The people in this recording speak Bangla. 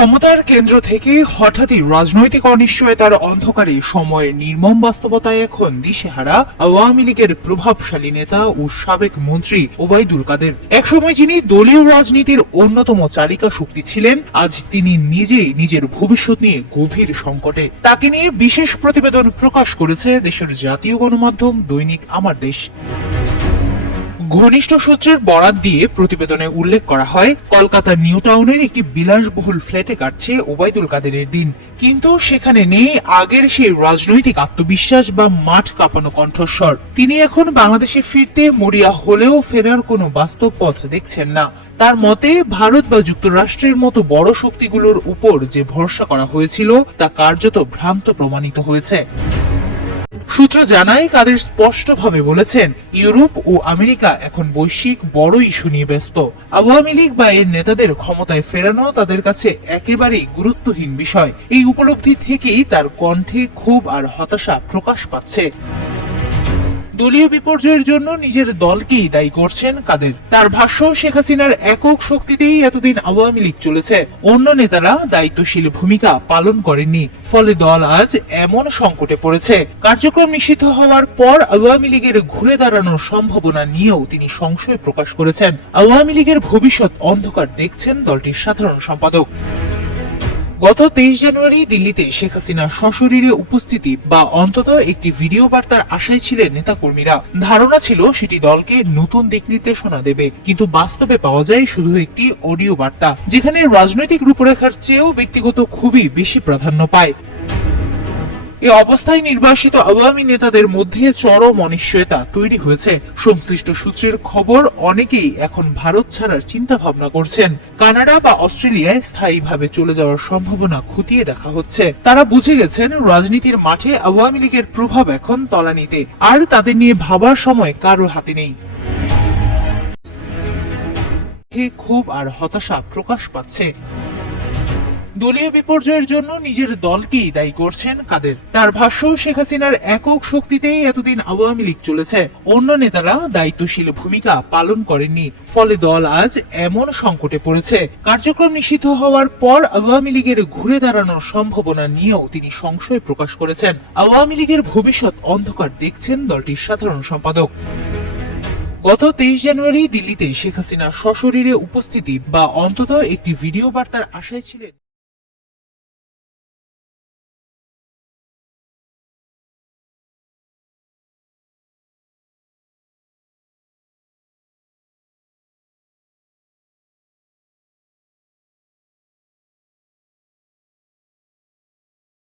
ক্ষমতার কেন্দ্র থেকে হঠাৎই রাজনৈতিক অনিশ্চয়তার অন্ধকারে সময়ের নির্মম বাস্তবতায় এখন দিশেহারা আওয়ামী লীগের প্রভাবশালী নেতা ও সাবেক মন্ত্রী ওবায়দুল কাদের। একসময় যিনি দলীয় রাজনীতির অন্যতম চালিকা শক্তি ছিলেন, আজ তিনি নিজেই নিজের ভবিষ্যৎ নিয়ে গভীর সংকটে। তাকে নিয়ে বিশেষ প্রতিবেদন প্রকাশ করেছে দেশের জাতীয় গণমাধ্যম দৈনিক আমার দেশ। ঘনিষ্ঠ সূত্রের বরাত দিয়ে প্রতিবেদনে উল্লেখ করা হয়, কলকাতার নিউ টাউনের একটি বিলাসবহুল ফ্ল্যাটে কাটছে ওবায়দুল কাদেরের দিন, কিন্তু সেখানে নেই আগের সেই রাজনৈতিক আত্মবিশ্বাস বা মাঠ কাঁপানো কণ্ঠস্বর। তিনি এখন বাংলাদেশে ফিরতে মরিয়া হলেও ফেরার কোনো বাস্তব পথ দেখছেন না। তার মতে, ভারত বা যুক্তরাষ্ট্রের মতো বড় শক্তিগুলোর উপর যে ভরসা করা হয়েছিল তা কার্যত ভ্রান্ত প্রমাণিত হয়েছে। সূত্র জানায়, কাদের স্পষ্টভাবে বলেছেন, ইউরোপ ও আমেরিকা এখন বৈশ্বিক বড় ইস্যু নিয়ে ব্যস্ত। আওয়ামী লীগ বা এর নেতাদের ক্ষমতায় ফেরানো তাদের কাছে একেবারেই গুরুত্বহীন বিষয়। এই উপলব্ধি থেকেই তার কণ্ঠে ক্ষোভ আর হতাশা প্রকাশ পাচ্ছে। দলীয় বিপর্যয়ের জন্য নিজের দলকেই দায়ী করছেন কাদের। তার ভাষ্য, শেখ হাসিনার একক শক্তিতেই এতদিন আওয়ামী লীগ চলেছে, অন্য নেতারা দায়িত্বশীল ভূমিকা পালন করেননি, ফলে দল আজ এমন সংকটে পড়েছে। কার্যক্রম নিষিদ্ধ হওয়ার পর আওয়ামী লীগের ঘুরে দাঁড়ানোর সম্ভাবনা নিয়েও তিনি সংশয় প্রকাশ করেছেন। আওয়ামী লীগের ভবিষ্যৎ অন্ধকার দেখছেন দলটির সাধারণ সম্পাদক। গত 23 জানুয়ারি দিল্লিতে শেখ হাসিনার সশরীরে উপস্থিতি বা অন্তত একটি ভিডিও বার্তার আশায় ছিলেন নেতাকর্মীরা। ধারণা ছিল সেটি দলকে নতুন দিক নির্দেশনা দেবে, কিন্তু বাস্তবে পাওয়া যায় শুধু একটি অডিও বার্তা, যেখানে রাজনৈতিক রূপরেখার চেয়েও ব্যক্তিগত খুবই বেশি প্রাধান্য পায়। এই অবস্থায় নির্বাসিত আওয়ামী নেতাদের মধ্যে চরম অনিশ্চয়তা তৈরি হয়েছে। সংশ্লিষ্ট সূত্রের খবর, অনেকেই এখন ভারত ছাড়ার চিন্তা ভাবনা করছেন। কানাডা বা অস্ট্রেলিয়ায় স্থায়ীভাবে চলে যাওয়ার সম্ভাবনা খতিয়ে দেখা হচ্ছে। তারা বুঝে গেছেন, রাজনীতির মাঠে আওয়ামী লীগের প্রভাব এখন তলানিতে, আর তাদের নিয়ে ভাবার সময় কারোর হাতে নেই। ক্ষোভ আর হতাশা প্রকাশ পাচ্ছে। দলীয় বিপর্যয়ের জন্য নিজের দলকেই দায়ী করছেন কাদের। তার ভাষ্য, শেখ হাসিনার একক শক্তিতেই এতদিন আওয়ামী লীগ চলেছে, অন্য নেতারা দায়িত্বশীল ভূমিকা পালন করেননি, ফলে দল আজ এমন সংকটে পড়েছে। কার্যক্রম নিষিদ্ধ হওয়ার পর আওয়ামী লীগের ঘুরে দাঁড়ানোর সম্ভাবনা নিয়েও তিনি সংশয় প্রকাশ করেছেন। আওয়ামী লীগের ভবিষ্যৎ অন্ধকার দেখছেন দলটির সাধারণ সম্পাদক। গত 23 জানুয়ারি দিল্লিতে শেখ হাসিনার সশরীরে উপস্থিতি বা অন্তত একটি ভিডিও বার্তার আশায় ছিলেন।